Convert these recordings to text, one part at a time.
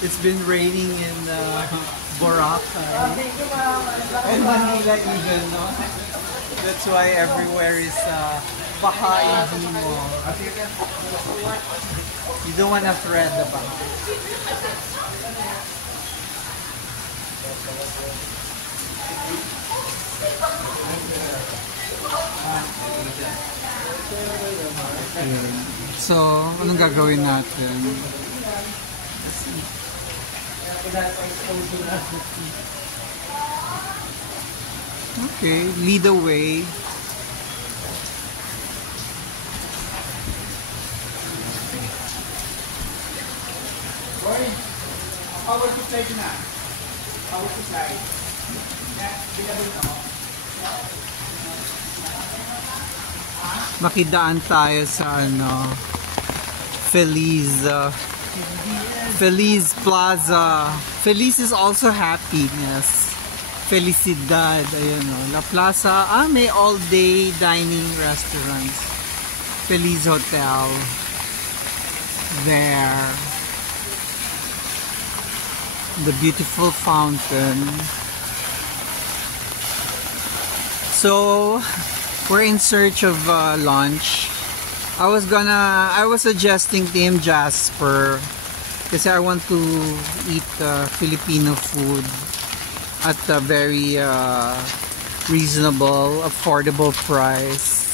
It's been raining in Boracay and Manila even, no? That's why everywhere is baha in Himo. You don't want to thread the baha. So, anong gagawin natin? Okay, lead the way. Power supply na. Power supply. Makidaan tayo sa Feliz Plaza. Feliz is also happiness. Felicidad. Ayan o. La Plaza. May all-day dining restaurants. Feliz Hotel. There. The beautiful fountain. So, we're in search of lunch. I was suggesting to him Jasper kasi I want to eat Filipino food at a very reasonable, affordable price.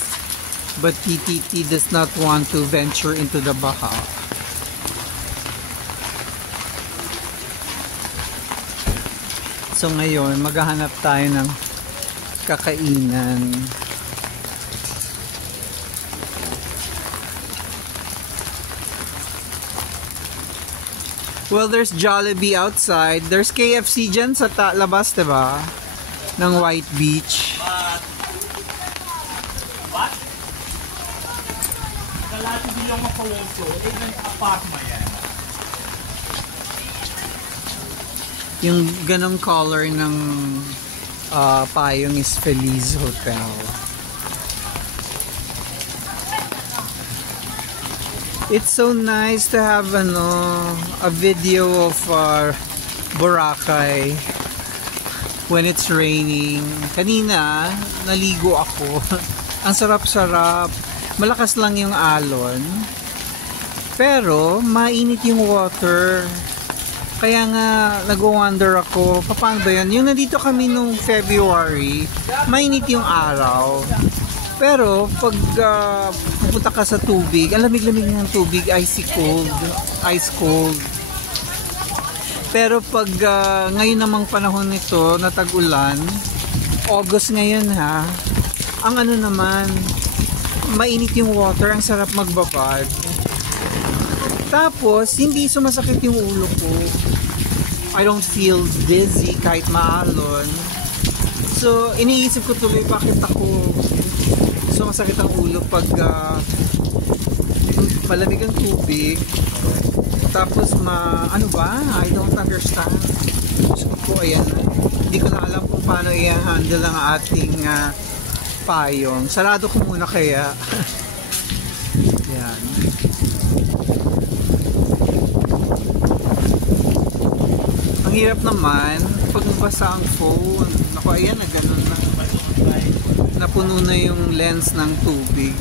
But TTT does not want to venture into the baha. So ngayon, maghahanap tayo ng kakainan. Well, there's Jollibee outside. There's KFC dyan sa labas, diba? Ng White Beach. What? Kalati bilong makawoso. Even apart mo yan. Yung ganong color ng payong is Feliz Hotel. It's so nice to have a video of Boracay when it's raining. Kanina, naligo ako. Ang sarap-sarap. Malakas lang yung alon. Pero, mainit yung water. Kaya nga, nag-wonder ako, paano ba yun? Yung nandito kami nung February, mainit yung araw. Pero, pag pupunta ka sa tubig, ang lamig-lamig ng tubig, ice cold. Pero pag ngayon namang panahon nito, na tag-ulan, August ngayon ha, ang naman, mainit yung water, ang sarap magbabad. Tapos, hindi sumasakit yung ulo ko. I don't feel dizzy kahit maalon. So, iniisip ko tuloy bakit ako sumasakit ang ulo pag malamig ang tubig. Tapos, ano ba? I don't understand. So, ayan. Hindi ko na alam kung paano i-handle ang ating payong. Sarado ko muna kaya. Yan. Ang hirap naman pag nabasa ang phone. Naku, ayan, ganun na. Napuno na yung lens ng tubig.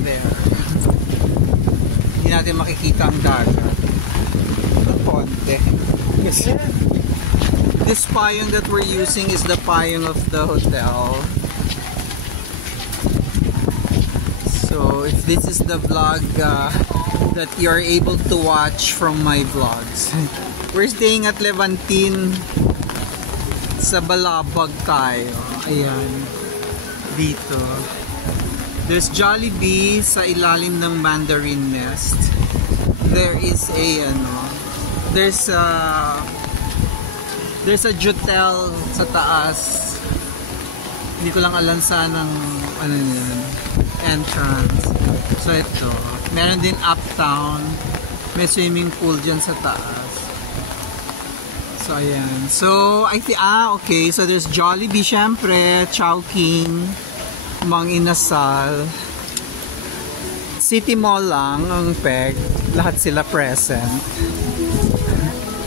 There. Hindi natin makikita ang dagat. Konti. Yes. This payong that we're using is the payong of the hotel. So if this is the vlog that you're able to watch from my vlogs. We're staying at Levantine sa Balabag tayo. Ayan. Dito. There's Jollibee sa ilalim ng Mandarin Nest. There is a there's a Jutel sa taas. Hindi ko lang alam saan ang entrance. So ito, meron din Uptown. May swimming pool dyan sa taas. So, ayan. So, okay. So, there's Jollibee, syempre, Chowking, Mang Inasal. City Mall lang ang peg. Lahat sila present.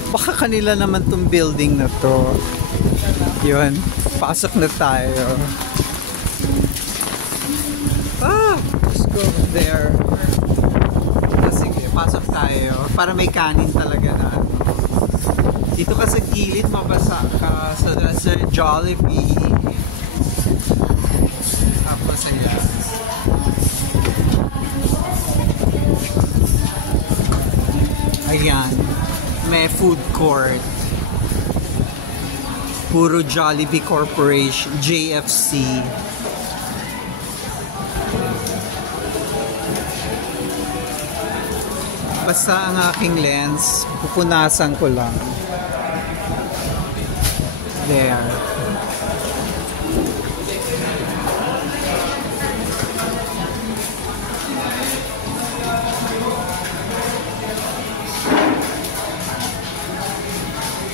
Baka kanila naman tong building na to. Yun. Pasok na tayo. Let's go there. Sige, pasok tayo. Para may kanin talaga na ano. Dito ka sa gilid, mabasa ka. So, that's a Jollibee. Tapos, ayan. Ayan. May food court. Puro Jollibee Corporation. JFC. Basta ang aking lens, pupunasan ko lang. There.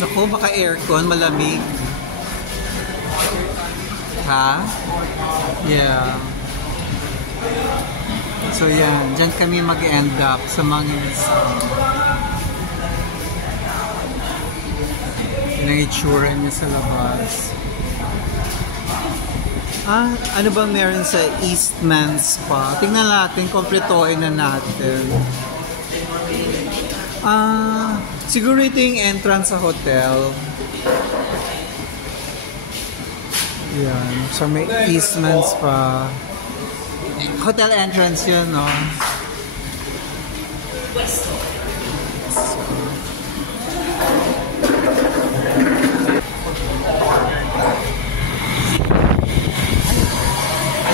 Naku, baka aircon, malamig. Ha? Yeah. So yan, dyan kami mag-end up sa mga yun ang itsura niya sa labas. Ano ba meron sa Eastman Spa? Tingnan natin, kompletohin na natin. Siguro ito yung entrance sa hotel. Yan. So may Eastman Spa. Hotel entrance yun, no?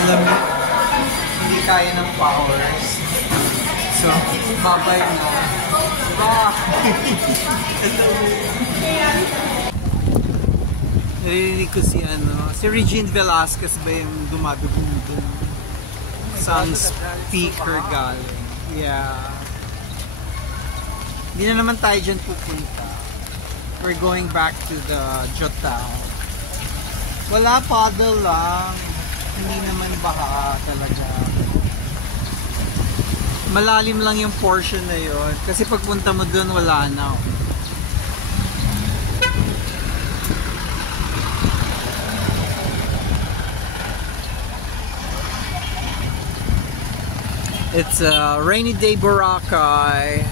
Alam mo, hindi kaya ng powers. So, babay na. Narinig ko si Regine Velasquez ba yung dumadugong dun? Sang speaker galing. Yeah. Hindi na naman tayo dyan pupunta. We're going back to the Jotao. Wala, paddle lang. Hindi naman baha talaga. Malalim lang yung portion na yon. Kasi pagpunta mo dun, wala na. It's a rainy day Boracay.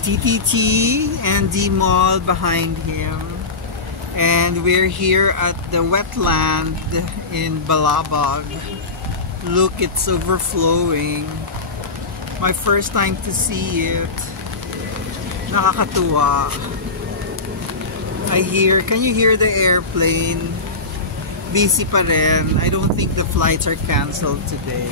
TTT and D Mall behind him. And we're here at the wetland in Balabag. Look, it's overflowing. My first time to see it. Nakakatuwa. Can you hear the airplane? Busy pa rin. I don't think the flights are canceled today.